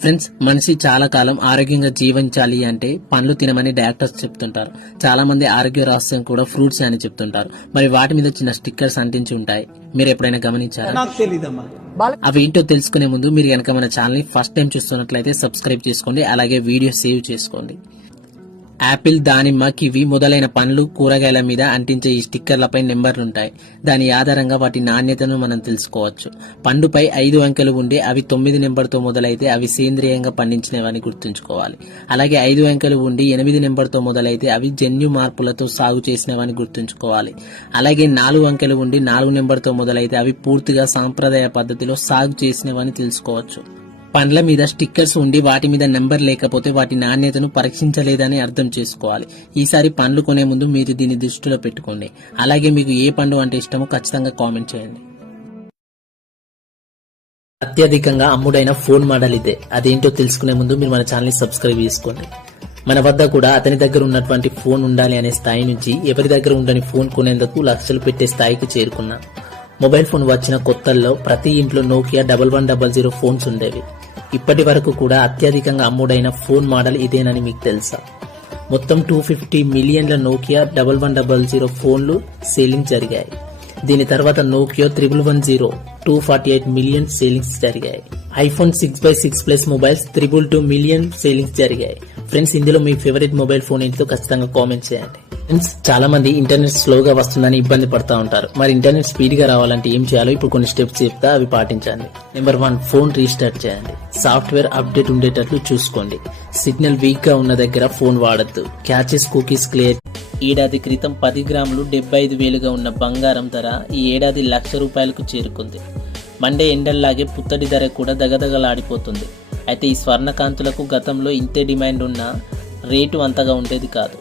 Friends, మనిషి చాలా కాలం ఆరోగ్యంగా జీవించాలి అంటే పండ్లు తినమని డాక్టర్స్ చెప్తుంటారు. చాలా మంది ఆరోగ్య రహస్యం కూడా ఫ్రూట్స్ అని చెప్తుంటారు. మరి వాటి మీద చిన్న స్టిక్కర్స్ అంటించి ఉంటాయి. మీరు ఎప్పుడైనా గమనించారా? నాకు తెలీదమ్మా. అవి ఏంటో తెలుసుకునే ముందు మీరు కనుక మన ఛానల్ ని ఫస్ట్ టైం చూస్తున్నట్లయితే సబ్స్క్రైబ్ చేసుకోండి. అలాగే వీడియో సేవ్ చేసుకోండి. యాపిల్, దానిమ్మ, కివి మొదలైన పండ్లు, కూరగాయల మీద అంటించే ఈ స్టిక్కర్లపై నెంబర్లుంటాయి. దాని ఆధారంగా వాటి నాణ్యతను మనం తెలుసుకోవచ్చు. పండుపై 5 అంకెలు ఉండి అవి 9 నెంబర్తో మొదలైతే అవి సేంద్రియంగా పండించినవని గుర్తుంచుకోవాలి. అలాగే 5 అంకెలు ఉండి 8 నెంబర్తో మొదలైతే అవి జన్యు మార్పులతో సాగు చేసినవని గుర్తుంచుకోవాలి. అలాగే 4 అంకెలు ఉండి 4 నెంబర్తో మొదలైతే అవి పూర్తిగా సాంప్రదాయ పద్ధతిలో సాగు చేసినవని తెలుసుకోవచ్చు. పండ్ల మీద స్టిక్కర్స్ ఉండి వాటి మీద నెంబర్ లేకపోతే వాటి నాణ్యతను పరీక్షించలేదని అర్థం చేసుకోవాలి. ఈసారి పండ్లు కొనే ముందు మీరు దీన్ని దృష్టిలో పెట్టుకోండి. అలాగే మీకు ఏ పండు అంటే ఇష్టమో ఖచ్చితంగా కామెంట్ చేయండి. అత్యధికంగా అమ్ముడైన ఫోన్ మోడల్ ఇదే. అదేంటో తెలుసుకునే ముందు మీరు మన ఛానల్ ని సబ్స్క్రైబ్ చేసుకోండి. మన వద్ద కూడా అతని దగ్గర ఉన్నటువంటి ఫోన్ ఉండాలి అనే స్థాయి నుంచి ఎవరి దగ్గర ఉండని ఫోన్ కొనేందుకు లక్షలు పెట్టే స్థాయికి చేరుకున్నాం. మొబైల్ ఫోన్ వచ్చిన కొత్తల్లో ప్రతి ఇంట్లో నోకియా 1100 ఫోన్స్ ఉండేవి. ఇప్పటి వరకు కూడా అత్యధికంగా అమ్ముడైన ఫోన్ మోడల్ ఇదేనని మీకు తెలుసా? మొత్తం 250 మిలియన్ల నోకియా 1100 ఫోన్లు సేలింగ్ జరిగాయి. దీని తర్వాత నోకియా 1110 248 మిలియన్ సేలింగ్స్ జరిగాయి. ఐఫోన్ 6/6 ప్లస్ మొబైల్స్ 222 మిలియన్ సేలింగ్స్ జరిగాయి. ఫ్రెండ్స్, ఇందులో మీ ఫేవరెట్ మొబైల్ ఫోన్ ఏంటో ఖచ్చితంగా కామెంట్ చేయండి. ఫ్రెండ్స్, చాలా మంది ఇంటర్నెట్ స్లోగా వస్తుందని ఇబ్బంది పడతా ఉంటారు. మరి ఇంటర్నెట్ స్పీడ్ గా రావాలంటే ఏం చేయాలో ఇప్పుడు కొన్ని స్టెప్స్ చెప్తా, అవి పాటించండి. నెంబర్ 1, ఫోన్ రీస్టార్ట్ చేయండి. సాఫ్ట్వేర్ అప్డేట్ ఉండేటట్లు చూసుకోండి. సిగ్నల్ వీక్ గా ఉన్న దగ్గర ఫోన్ వాడద్దు. Caches, cookies clear. ఏడాది క్రితం 10 గ్రాములు 75,000గా ఉన్న బంగారం ధర ఈ ఏడాది ₹1,00,000 చేరుకుంది. మండే ఎండల్లాగే పుత్తడి ధర కూడా దగదగలాడిపోతుంది. అయితే ఈ స్వర్ణకాంతులకు గతంలో ఇంతే డిమాండ్ ఉన్న రేటు అంతగా ఉండేది కాదు.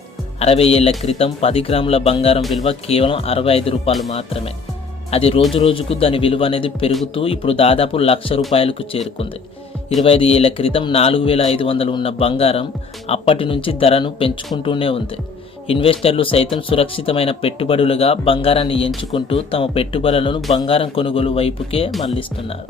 60 ఏళ్ల క్రితం 10 గ్రాముల బంగారం విలువ కేవలం ₹65 మాత్రమే. అది రోజు రోజుకు దాని విలువ అనేది పెరుగుతూ ఇప్పుడు దాదాపు ₹1,00,000 చేరుకుంది. 25 ఏళ్ల క్రితం 4,500 ఉన్న బంగారం అప్పటి నుంచి ధరను పెంచుకుంటూనే ఉంది. ఇన్వెస్టర్లు సైతం సురక్షితమైన పెట్టుబడులుగా బంగారాన్ని ఎంచుకుంటూ తమ పెట్టుబడులను బంగారం కొనుగోలు వైపుకే మళ్లిస్తున్నారు.